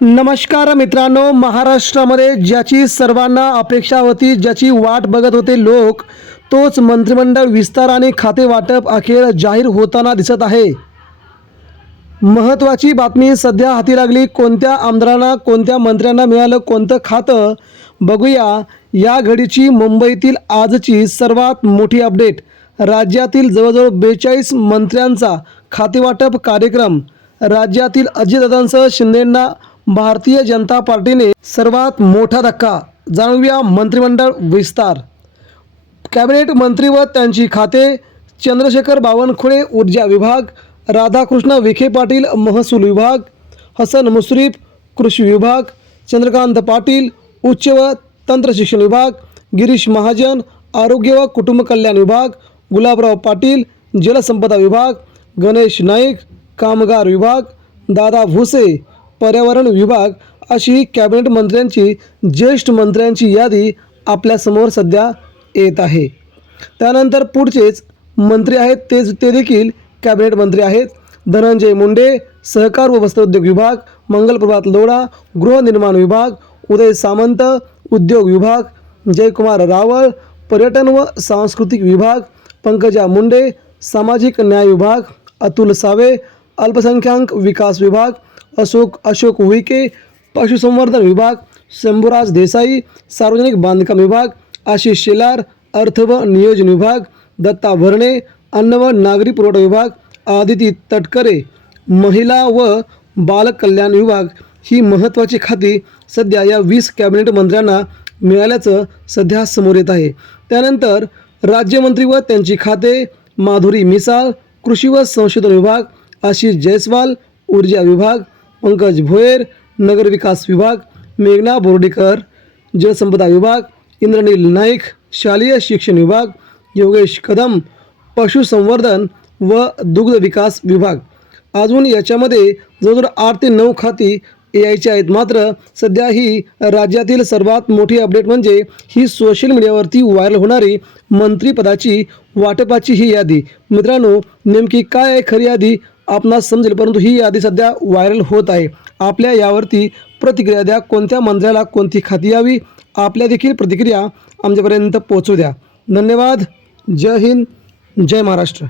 नमस्कार मित्रांनो महाराष्ट्रामध्ये ज्याची सर्वांना अपेक्षा होती ज्याची वाट बघत होते लोक तोच मंत्रिमंडळ विस्तार आणि खाते वाटप अखेर जाहीर होताना दिसत आहे. महत्त्वाची बातमी सध्या हाती लागली कोणत्या आमदारांना कोणत्या मंत्र्यांना मिळालं कोणतं खातं बघूया. या घडीची मुंबईतील आजची सर्वात मोठी अपडेट राज्यातील जवळजवळ बेचाळीस मंत्र्यांचा खातेवाटप कार्यक्रम राज्यातील अजितदादांसह शिंदेंना भारतीय जनता पार्टीने सर्वात मोठा धक्का जाणूया मंत्रिमंडळ विस्तार. कॅबिनेट मंत्री व त्यांची खाते चंद्रशेखर बावनकुळे ऊर्जा विभाग राधाकृष्ण विखे पाटील महसूल विभाग हसन मुश्रीफ कृषी विभाग चंद्रकांत पाटील उच्च व तंत्र शिक्षण विभाग गिरीश महाजन आरोग्य व कुटुंब कल्याण विभाग गुलाबराव पाटील जलसंपदा विभाग गणेश नाईक कामगार विभाग दादा भुसे पर्यावरण विभाग अशी कॅबिनेट मंत्र्यांची ज्येष्ठ मंत्र्यांची यादी आपल्यासमोर सध्या येत आहे. त्यानंतर पुढचेच मंत्री आहेत तेच ते देखील कॅबिनेट मंत्री आहेत. धनंजय मुंडे सहकार व वस्त्रोद्योग विभाग मंगलप्रभात लोढा गृहनिर्माण विभाग उदय सामंत उद्योग विभाग जयकुमार रावळ पर्यटन व सांस्कृतिक विभाग पंकजा मुंडे सामाजिक न्याय विभाग अतुल सावे अल्पसंख्याक विकास विभाग अशोक अशोक उईके पशुसंवर्धन विभाग शंभूराज देसाई सार्वजनिक बांधकाम विभाग आशिष शेलार अर्थ व नियोजन विभाग दत्ता भरणे अन्न व नागरी पुरवठा विभाग आदिती तटकरे महिला व बालकल्याण विभाग ही महत्त्वाची खाती सध्या या वीस कॅबिनेट मंत्र्यांना मिळाल्याचं सध्या समोर येत आहे. त्यानंतर राज्यमंत्री व त्यांची खाते माधुरी मिसाळ कृषी व संशोधन विभाग आशिष जयस्वाल ऊर्जा विभाग पंकज भोयर नगरविकास विभाग मेघना बोर्डीकर जलसंपदा विभाग इंद्रनील नाईक शालेय शिक्षण विभाग योगेश कदम पशुसंवर्धन व दुग्ध विकास विभाग. अजून याच्यामध्ये जवळजवळ आठ ते नऊ खाती यायची आहेत. मात्र सध्या ही राज्यातील सर्वात मोठी अपडेट म्हणजे ही सोशल मीडियावरती व्हायरल होणारी मंत्रिपदाची वाटपाची ही यादी. मित्रांनो नेमकी काय आहे खरी यादी? आपणास समजेल परंतु ही यादी सध्या व्हायरल होत आहे. आपल्या यावरती प्रतिक्रिया द्या. कोणत्या मंत्र्याला कोणती खाती यावी आपल्या देखील प्रतिक्रिया आमच्यापर्यंत पोहोचू द्या. धन्यवाद. जय हिंद. जय महाराष्ट्र.